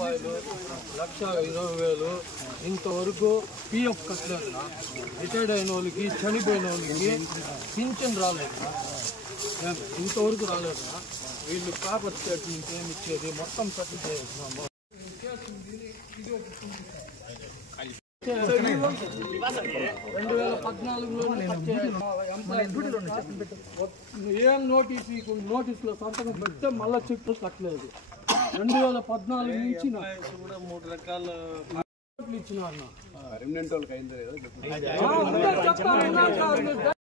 రూపాయలు, 1,20,000 ఇంతవరకు పిఎఫ్ కట్టలేదు. రిటైర్డ్ అయిన వాళ్ళకి, చనిపోయిన వాళ్ళకి పింఛన్ రాలేదు. ఇంతవరకు రాలేదు. వీళ్ళు పేపర్ స్టేట్మెంట్ ఏమి ఇచ్చేది మొత్తం కట్టి చేస్తున్నాము. 2014లో ఏం నోటీసులో సంతకం పెడితే మళ్ళా చెట్లు కట్టలేదు. 2014 నుంచి 3 రకాల ఇచ్చినారు.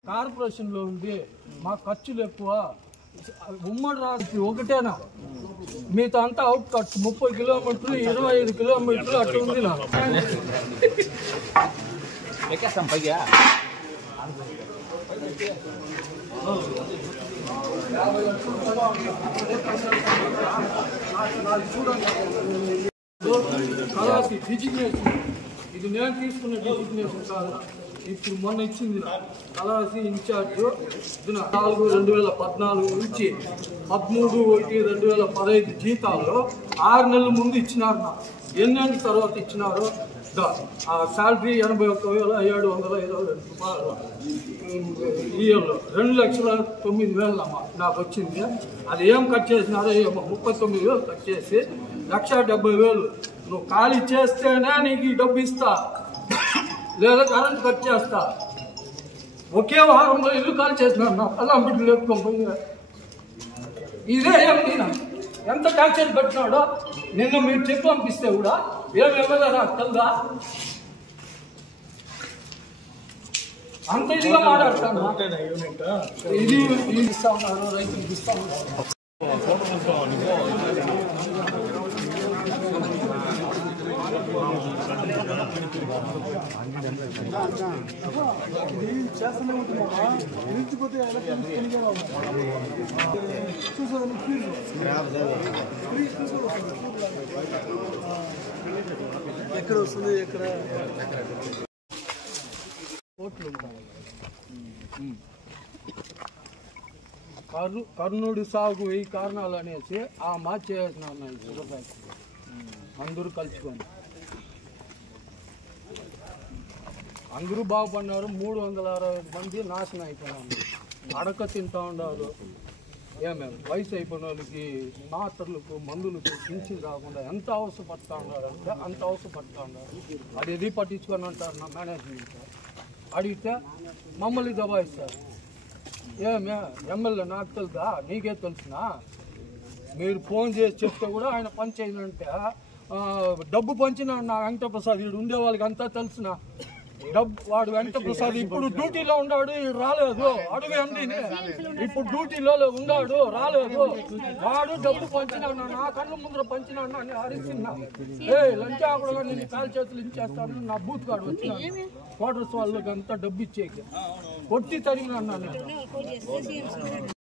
కార్పొరేషన్ లో ఉంది, మా ఖర్చులు ఎక్కువ. ఉమ్మడి రాష్ట్రం ఒకటేనా, మీతో అంతా అవుట్ కట్స్ 30 కిలోమీటర్లు, 25 కిలోమీటర్లు అట్లా ఉంది. కళాసి డిజిగ్నేషన్, ఇది నేను తీసుకున్న డిజిగ్నేషన్ కాదు, ఇప్పుడు మొన్న ఇచ్చింది కళాసి ఇన్ఛార్జ్ 4/2014 నుంచి 13/1/2015 జీతాలు 6 నెలల ముందు ఇచ్చినారు. ఎన్నేళ్ళ తర్వాత ఇచ్చినారు? శాలరీ 81,722 రూపాయలు ఇయర్లో 2,09,000 నాకు వచ్చింది. అది ఏం కట్ చేసినారో ఏమో, 39,000 కట్ చేసి 1,70,000 నువ్వు ఖాళీ చేస్తేనే నీకు ఈ డబ్బు ఇస్తా, లేదా కరెంట్ కట్ చేస్తా. ఒకే వారంలో ఇల్లు ఖాళీ చేసినారు. నా పిల్లల బిడ్డలు ఎత్తుకొని పోయి ఇదే ఏం నేను ఎంత ట్యాక్సీలు పెట్టినాడో నిన్న మీరు చెప్పి పంపిస్తే కూడా ఏమేమో నాకు తెలుదా? అంత ఇదిగా మాట్లాడతాను. ఇది ఇస్తా ఉన్నారు, రైతులకు ఇస్తా ఉన్నారు. చేస్తూనే ఉంటున్నామా, నిలిచిపోతే ఎక్కడ వస్తుంది, ఎక్కడ కోట్లు ఉంటాయి. కర్నూలు సాగు 1000 కారణాలు అనేసి ఆ మార్చేసిన అందరూ కలుసుకొని అందరూ బాగుపడినారు. 360 మంది నాశనం అయిపోయినారు. అడక తింటా ఉన్నారు. ఏమేమి వయసు అయిపోయిన వాళ్ళకి మాత్రలకు, మందులకు పింఛన్ రాకుండా ఎంత అవసరపడుతూ ఉన్నారు అంటే అంత అవసరపడుతూ ఉన్నారు. అది ఎది పట్టించుకొని అంటారు నా మేనేజ్మెంట్. అడిగితే మమ్మల్ని దబాయిస్తారు. ఏమే ఎమ్మెల్యే నాకు తెలుసా, నీకే తెలుసునా? మీరు ఫోన్ చేసి చెప్తే కూడా ఆయన పని చేయనంటే డబ్బు పంచిన నా వెంకటప్రసాద్ వీడు ఉండే వాళ్ళకి అంతా తెలుసునా? డబ్బు వాడు వెంకటప్రసాద్ ఇప్పుడు డ్యూటీలో ఉన్నాడు, రాలేదు. అడుగు ఎండిని, ఇప్పుడు డ్యూటీలో ఉన్నాడు, రాలేదు. వాడు డబ్బు పంచినా, నా కళ్ళ ముందర పంచినా అని అరిస్తున్నా. లంచా కూడా నేను కాలు చేతులు ఇచ్చేస్తాను. నా బూత్ కార్డు వచ్చినా క్వార్టర్స్ వాళ్ళకి అంతా డబ్బు ఇచ్చేకి కొట్టి తరిగినా.